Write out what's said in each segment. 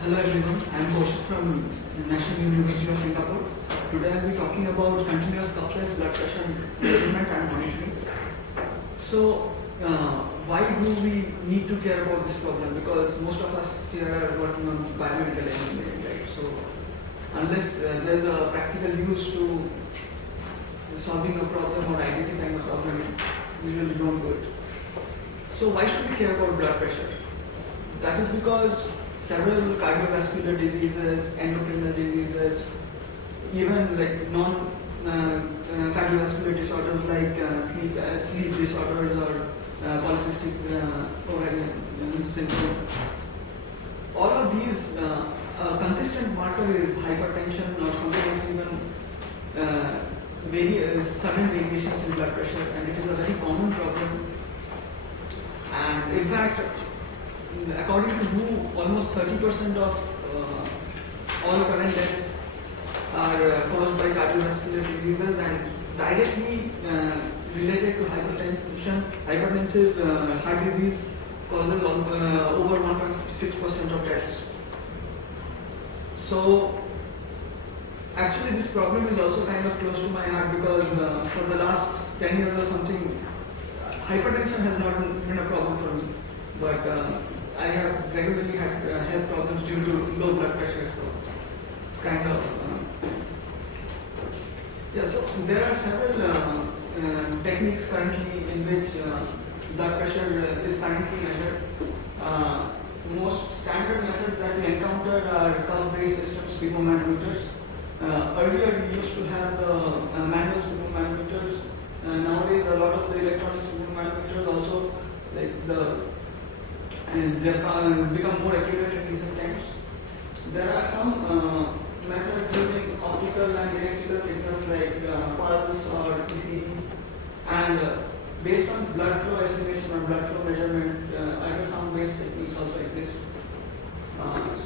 Hello everyone, I am Koushik from National University of Singapore. Today I will be talking about continuous cuffless blood pressure measurement and monitoring. So, why do we need to care about this problem? Because most of us here are working on biomedical engineering, right? So, unless there is a practical use to solving a problem or identifying a problem, we usually don't do it. So, why should we care about blood pressure? That is because several cardiovascular diseases, endocrine diseases, even like non-cardiovascular disorders like sleep disorders or polycystic ovarian syndrome. All of these, a consistent marker is hypertension or sometimes even sudden variations in blood pressure, and it is a very common problem. And in fact, according to WHO, almost 30% of all current deaths are caused by cardiovascular diseases and directly related to hypertension. Hypertensive heart disease causes over 1.6% of deaths. So, actually, this problem is also kind of close to my heart because for the last 10 years or something, hypertension has not been a problem for me. But I have regularly had health problems due to low blood pressure, so kind of so there are several techniques currently in which blood pressure is currently measured. Most standard methods that we encounter are curve-based systems, sphygmomanometers. Earlier we used to have manual sphygmomanometers. Nowadays a lot of the electronic sphygmomanometers also they've become more accurate in recent times. There are some methods using optical and electrical signals like pulse or ECG, and based on blood flow estimation or blood flow measurement, ultrasound-based techniques also exist.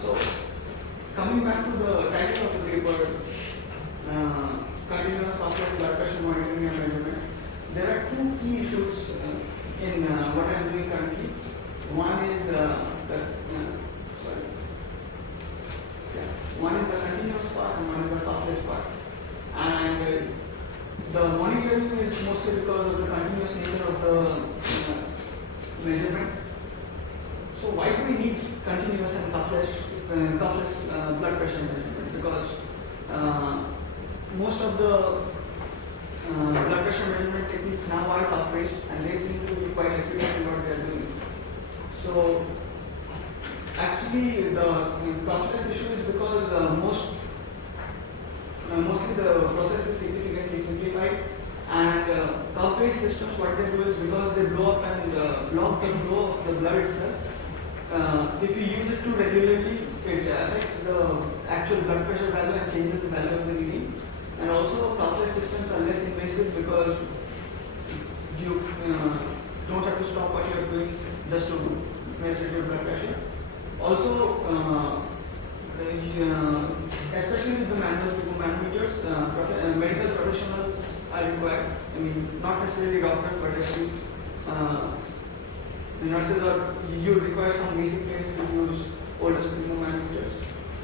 So, coming back to the title of the paper, continuous cuffless blood pressure monitoring and measurement, there are two key issues in what I am doing currently. One is one is the continuous part and one is the cuffless part. And the monitoring is mostly because of the continuous nature of the measurement. So why do we need continuous and cuffless blood pressure measurement? Because most of the blood pressure measurement techniques now are cuff-based and they seem to be quite accurate in what they are doing. So, actually, the cuffless issue is because mostly the process is significantly simplified, and cuff-based systems, what they do is because they blow up and block the flow of the blood itself. If you use it too regularly, it affects the actual blood pressure value and changes the value of the reading. And also, cuffless systems are less invasive because you don't have to stop what you are doing just to measure your blood pressure. Also, especially with the manual sphygmomanometers, medical professionals are required. I mean, not necessarily doctors, but at least nurses or you require some basic training to use older sphygmomanometers.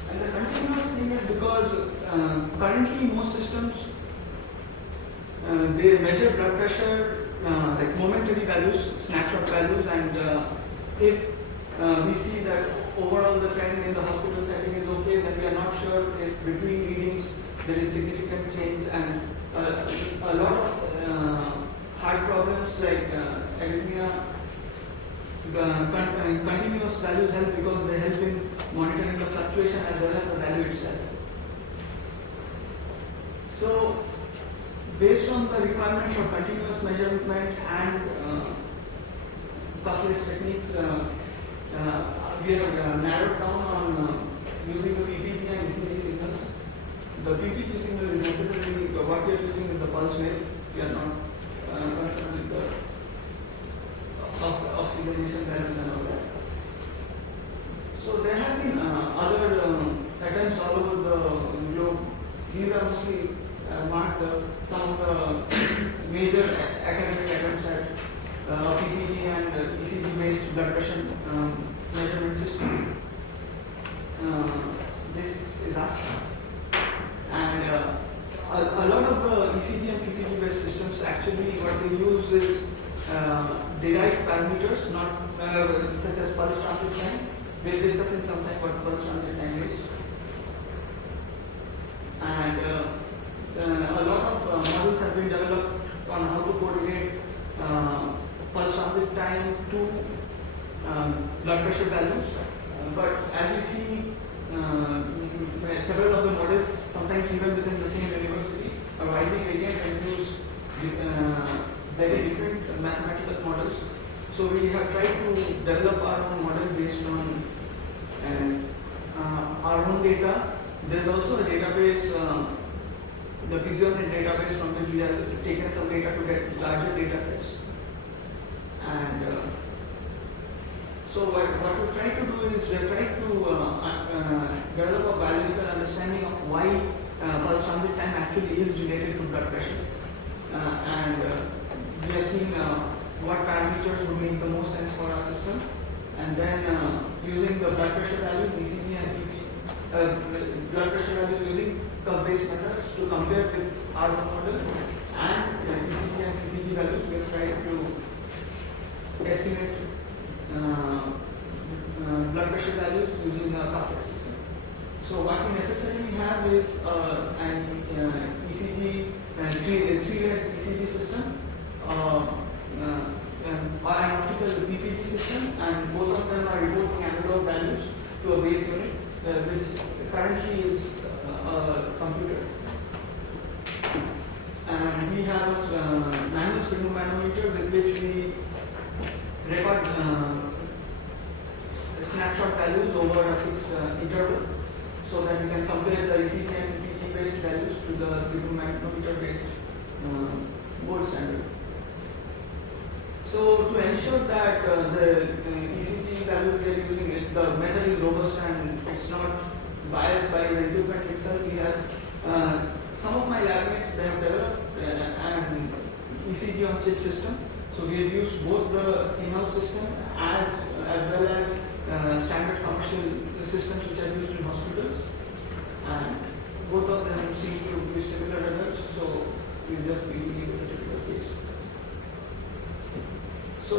And the continuous thing is because currently most systems they measure blood pressure like momentary values, snapshot values, and if we see that overall the trend in the hospital setting is okay, then we are not sure if between readings there is significant change, and a lot of heart problems like arrhythmia, continuous values help because they help in monitoring the fluctuation as well as the value itself. So, based on the requirement for continuous measurement and cuffless techniques, we have narrowed down on using the PPG and ECG signals. The PPG signal is necessarily what we are using is the pulse wave. We are not concerned with the oxygenation levels and all that. So there have been other attempts all over the globe. These are mostly marked some of the major academic attempts at PPG and ECG based blood pressure measurement system. pulse transit time. We'll discuss in some time what pulse transit time is. And a lot of models have been developed on how to correlate pulse transit time to blood pressure values. But as you see, several of the models, sometimes even within the same university, are widely variant and use very different mathematical models. So we have tried to develop our own model based on our own data. There's also a database, the Physiognomy database, from which we have taken some data to get larger data sets. And so what we're trying to do is we're trying to develop a biological understanding of why pulse transit time actually is related to blood pressure. And we have seen what parameters would make the most sense for our system. And then using the blood pressure values, ECG and PP, blood pressure values using curve-based methods to compare with our model and ECG and PPG values, we have tried to estimate blood pressure values using a cuffless system. So what we necessarily have is an ECG, three-layered ECG system, an optical PPG system, and both of them are reporting analog values to a base unit, which currently is a computer. And we have a manual sphygmomanometer with which we record snapshot values over a fixed interval, so that we can compare the ECG and PPG based values to the sphygmomanometer based gold standard. So to ensure that the ECG values we are using, the method is robust and it's not biased by the equipment itself, we have some of my lab mates, they have developed an ECG on chip system. So we have used both the in-house system as well as standard commercial systems which are used in hospitals, and both of them seem to be similar results. So we just be with a typical case. So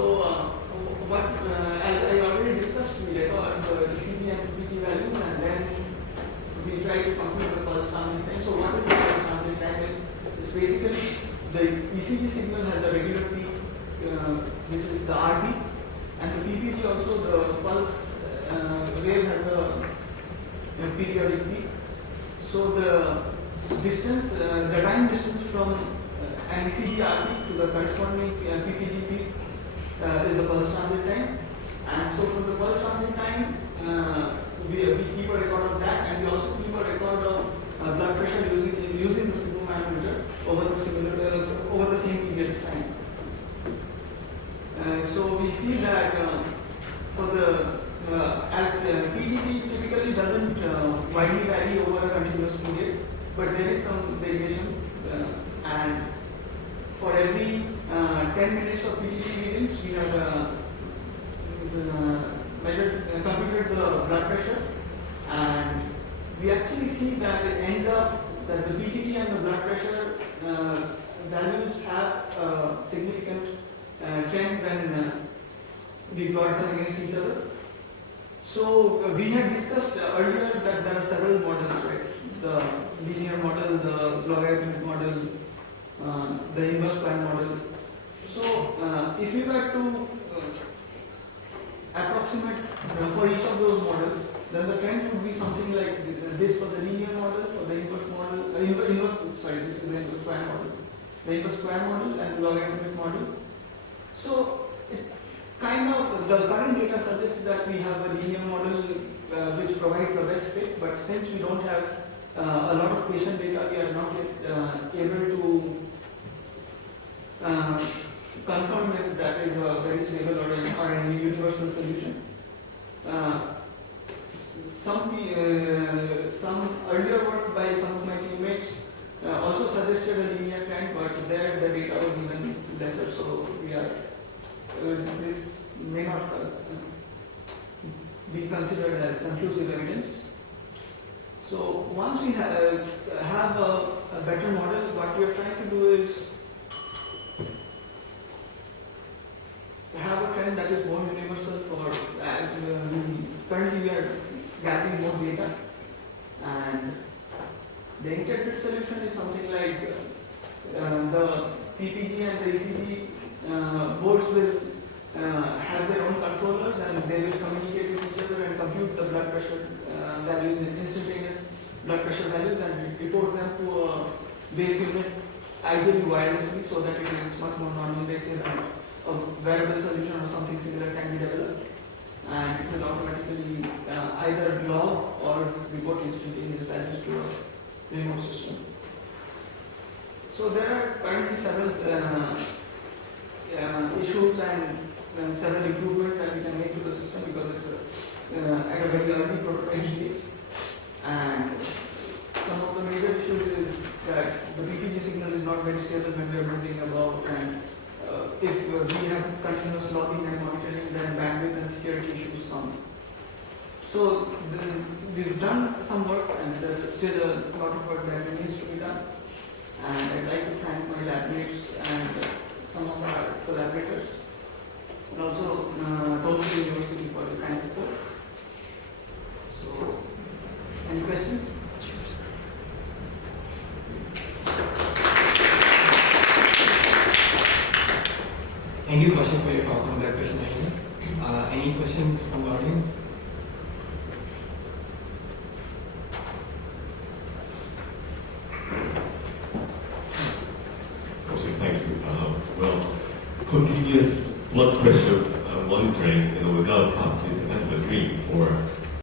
as I already discussed, we record the ECG and PPG values, and then we try to compute the pulse transit time. So what is the pulse transit time? It's basically the ECG signal has a regular peak. This is the RB, and the PPG also, the pulse wave has a periodic peak. So the distance, the time distance from an ECG RB to the corresponding PPG peak is the pulse transit time. And so from the pulse transit time, we keep a record of that, and we also keep a record of blood pressure using the sphygmomanometer over the same period of time. So we see that for the as the PDT typically doesn't widely vary over a continuous period, but there is some variation, and for every 10 minutes of PDT readings, we have computed the blood pressure, and we actually see that it ends up that the PTT and the blood pressure values have a significant trend when we plot them against each other. So we had discussed earlier that there are several models, right? The linear model, the logarithmic model, the inverse prime model. So if we were to approximate for each of those models, then the trend would be something like this for the linear model, for the inverse model, this is the inverse prime model, the inverse square model, and the logarithmic model. So it kind of, the current data suggests that we have a linear model which provides the best fit, but since we don't have a lot of patient data, we are not yet able to confirm if that is a very stable or a universal solution. Some earlier work by some of my teammates also suggested a linear trend, but there the data was even lesser, so we are this may not be considered as conclusive evidence. So once we have a better model, what we are trying to do is have a trend that is more universal for data. And the integrated solution is something like the PPG and the ECG boards will have their own controllers, and they will communicate with each other and compute the blood pressure values, instantaneous blood pressure values, and report them to a base unit, ideally wirelessly, so that it is much more non-invasive and a wearable solution or something similar can be developed. And it will automatically either log or report instantaneous values to a remote system. So there are currently several issues and several improvements that we can make to the system because it's at a very early prototype stage. And some of the major issues is that the PPG signal is not very stable when we are moving about, and if we have continuous logging and monitoring, then bandwidth and security issues come. So we've done some work, and there's still a lot of work that needs to be done. And I'd like to thank my lab mates and some of our collaborators, and also Tohoku University for the kind support. So, any questions? Thank you, Koushik, for your talk on blood pressure management. Any questions from the audience? Koushik, thank you. Well, continuous blood pressure monitoring, without cuts is kind of a dream for